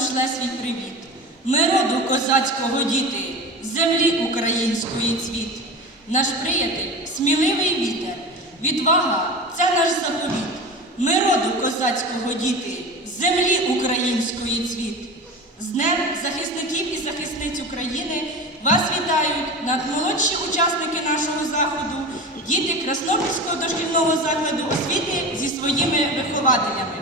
шле свій привіт. Ми роду козацького діти, землі української цвіт. Наш приятель сміливий вітер, відвага це наш заповіт. Ми роду козацького діти, землі української цвіт. З Днем захисників і захисниць України вас вітають надмолодші учасники нашого заходу, діти Краснопільського дошкільного закладу освіти зі своїми вихователями.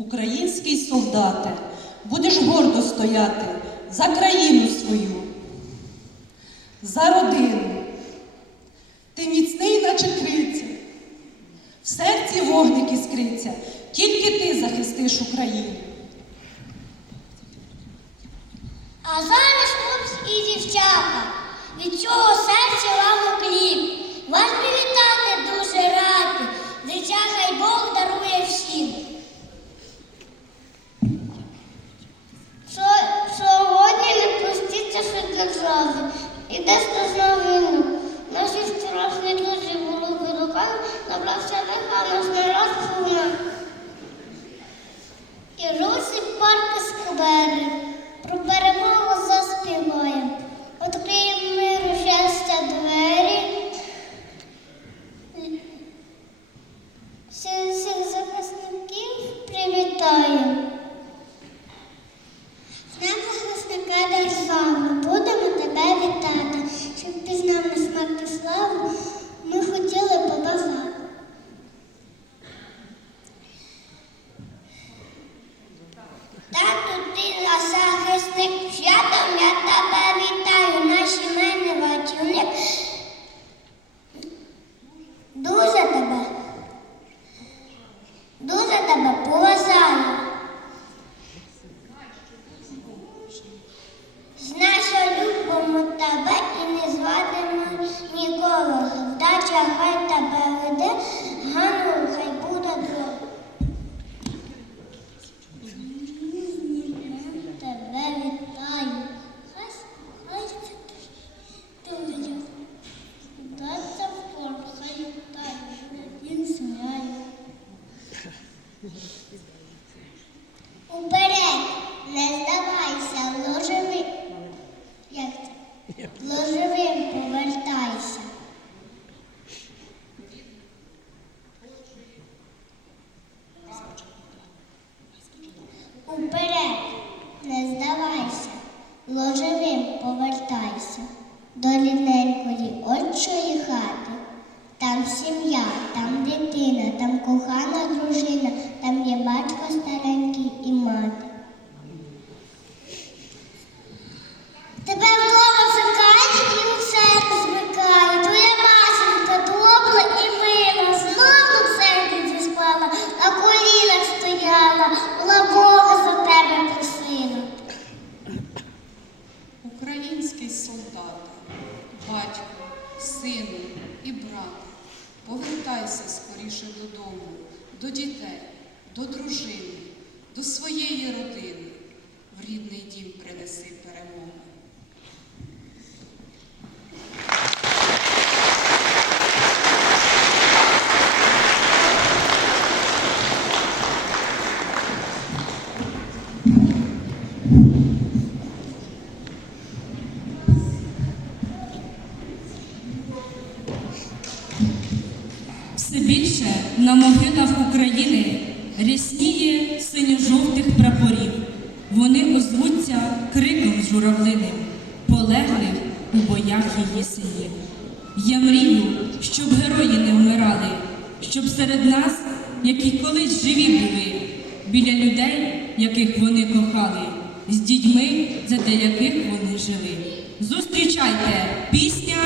Український солдате, будеш гордо стояти за країну свою, за родину. Ти міцний, наче криця, в серці вогник іскриться, тільки ти захистиш Україну. А зараз, хлопці і дівчата, від цього серця вам уклін. Вас привітати набрався лиха наш народ. І русі парки сквери, про перемогу заспіваєм. Відкриємо миру щастя двері. Всіх захисників привітаємо. З Днем захисника держави будемо тебе вітати, щоб пізнав на смерть і славу, ми хотіли побажати. Тату, ти за захисник святом, я тебе вітаю, наші мене ватівник. Дуже тебе, дуже тебе поважаю. Знай, що любимо тебе і не звадимо ніколи. Вдача хай тебе веде, Гану хай буде. Тебе вітаю. Хай хай це доля. Даться форм, хай вітаю. Він знає. Уперед, не здавайся, ложевим. Як це? Ложевим повертайся. Уперед, не здавайся, ложевим повертайся до рідненької отчої хати. Там сім'я, там дитина, там кохана дружина, там є батько старенький до дітей, до дружини, до своєї родини. В рідний дім принеси перемогу. Все більше на могилах України рясніє синьо-жовтих прапорів. Вони озвуться криком журавлиним, полеглих у боях її синів. Я мрію, щоб герої не вмирали, щоб серед нас, які колись живі були, біля людей, яких вони кохали, з дітьми, за яких вони жили. Зустрічайте пісня